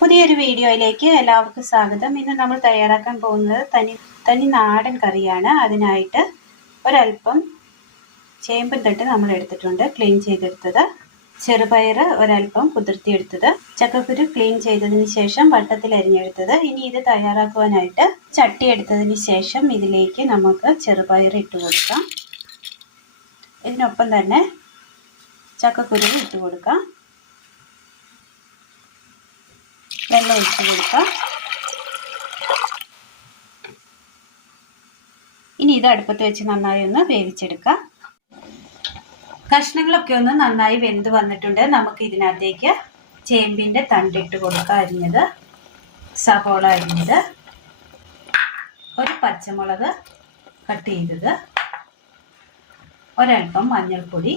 പുതിയൊരു വീഡിയോയിലേക്ക് എല്ലാവർക്കും സ്വാഗതം. ഇന്ന് നമ്മൾ തയ്യാറാക്കാൻ പോകുന്നത് തനി നാടൻ കറിയാണ്. അതിനായിട്ട് ഒരല്പം ചേമ്പൻ തണ്ട് നമ്മൾ എടുത്തിട്ടുണ്ട്, ക്ലീൻ ചെയ്തെടുത്തത്. ചെറുപയർ ഒരല്പം കുതിർത്തിയെടുത്തത്. ചക്കക്കുരു ക്ലീൻ ചെയ്തതിന് ശേഷം വട്ടത്തിൽ അരിഞ്ഞെടുത്തത്. ഇനി ഇത് തയ്യാറാക്കുവാനായിട്ട് ചട്ടി എടുത്തതിന് ശേഷം ഇതിലേക്ക് നമുക്ക് ചെറുപയർ ഇട്ട് കൊടുക്കാം. ഇതിനൊപ്പം തന്നെ ചക്കക്കുരു ഇട്ട് കൊടുക്കാം. വെള്ളം ഒഴിച്ച് കൊടുക്കാം. ഇനി ഇത് അടുപ്പത്ത് വെച്ച് നന്നായി ഒന്ന് വേവിച്ചെടുക്കാം. കഷ്ണങ്ങളൊക്കെ ഒന്ന് നന്നായി വെന്ത് വന്നിട്ടുണ്ട്. നമുക്ക് ഇതിനകത്തേക്ക് ചേമ്പിൻ്റെ തണ്ടിട്ട് കൊടുക്കാം, അരിഞ്ഞത്, സവോള അരിഞ്ഞത്, ഒരു പച്ചമുളക് കട്ട് ചെയ്തത്, ഒരൽപ്പം മഞ്ഞൾപ്പൊടി,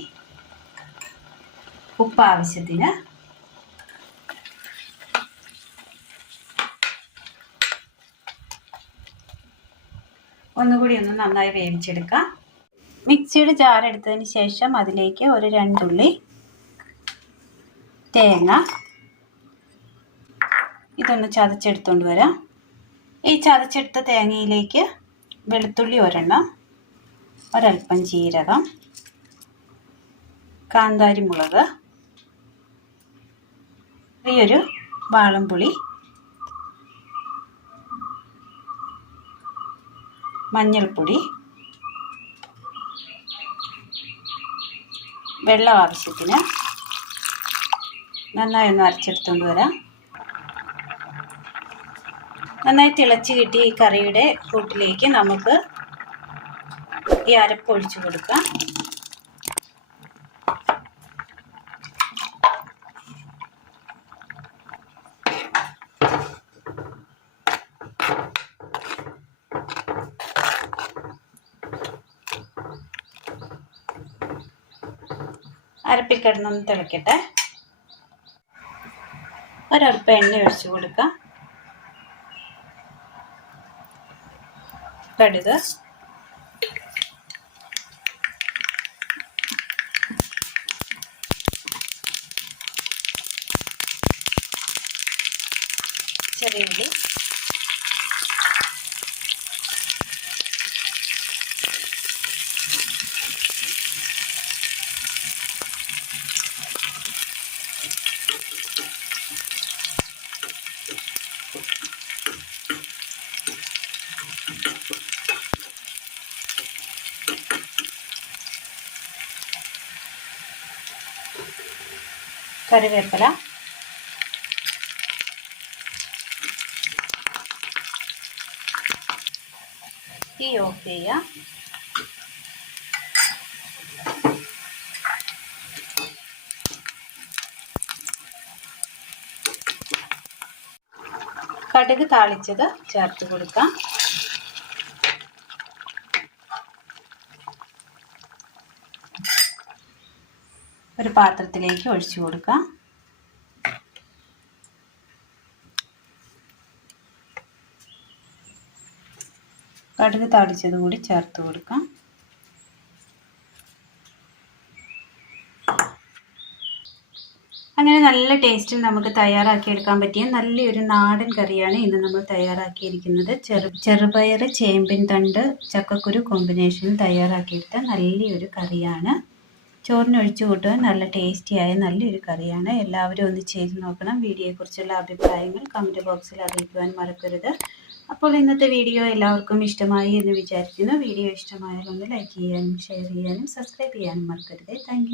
ഉപ്പ് ആവശ്യത്തിന്, ഒന്നുകൂടി ഒന്ന് നന്നായി വേവിച്ചെടുക്കാം. മിക്സിയുടെ ജാർ എടുത്തതിന് ശേഷം അതിലേക്ക് ഒരു 2 ഉള്ളി തേങ്ങ ഇതൊന്ന് ചതച്ചെടുത്തുകൊണ്ട് വരാം. ഈ ചതച്ചെടുത്ത തേങ്ങയിലേക്ക് വെളുത്തുള്ളി ഒരെണ്ണം, ഒരൽപ്പം ജീരകം, കാന്താരി മുളക്, ചെറിയൊരു വാളംപുളി, മഞ്ഞൾപ്പൊടി, വെള്ളം ആവശ്യത്തിന്, നന്നായി ഒന്ന് അരച്ചെടുത്തുകൊണ്ട് വരാം. നന്നായി തിളച്ച് കിട്ടിയ ഈ കറിയുടെ കൂട്ടിലേക്ക് നമുക്ക് ഈ അരപ്പ് ഒഴിച്ചു കൊടുക്കാം. അരപ്പിൽ കിടന്നൊന്ന് തിളക്കട്ടെ. ഒരൽപ്പം എണ്ണ ഒഴിച്ചു കൊടുക്കാം. കടുക്, ചെറിയ ഉള്ളി, കറിവേപ്പില, തീ ഓഫ് ചെയ്യുക. കടുക് താളിച്ചത് ചേർത്ത് കൊടുക്കാം. ഒരു പാത്രത്തിലേക്ക് ഒഴിച്ചു കൊടുക്കാം. കടുക് താളിച്ചത് കൂടി ചേർത്ത് കൊടുക്കാം. അങ്ങനെ നല്ല ടേസ്റ്റിൽ നമുക്ക് തയ്യാറാക്കിയെടുക്കാൻ പറ്റിയ നല്ലൊരു നാടൻ കറിയാണ് ഇന്ന് നമ്മൾ തയ്യാറാക്കിയിരിക്കുന്നത്. ചെറുപയർ, ചേമ്പിൻ തണ്ട്, ചക്കക്കുരു കോമ്പിനേഷനിൽ തയ്യാറാക്കിയെടുത്ത നല്ലൊരു കറിയാണ്. ചോറിനൊഴിച്ചു കൂട്ടുവാൻ നല്ല ടേസ്റ്റിയായ നല്ലൊരു കറിയാണ്. എല്ലാവരും ഒന്ന് ചെയ്ത് നോക്കണം. വീഡിയോയെക്കുറിച്ചുള്ള അഭിപ്രായങ്ങൾ കമൻറ്റ് ബോക്സിൽ അറിയിക്കുവാൻ മറക്കരുത്. അപ്പോൾ ഇന്നത്തെ വീഡിയോ എല്ലാവർക്കും ഇഷ്ടമായി എന്ന് വിചാരിക്കുന്നു. വീഡിയോ ഇഷ്ടമായാൽ ഒന്ന് ലൈക്ക് ചെയ്യാനും ഷെയർ ചെയ്യാനും സബ്സ്ക്രൈബ് ചെയ്യാനും മറക്കരുത്. താങ്ക്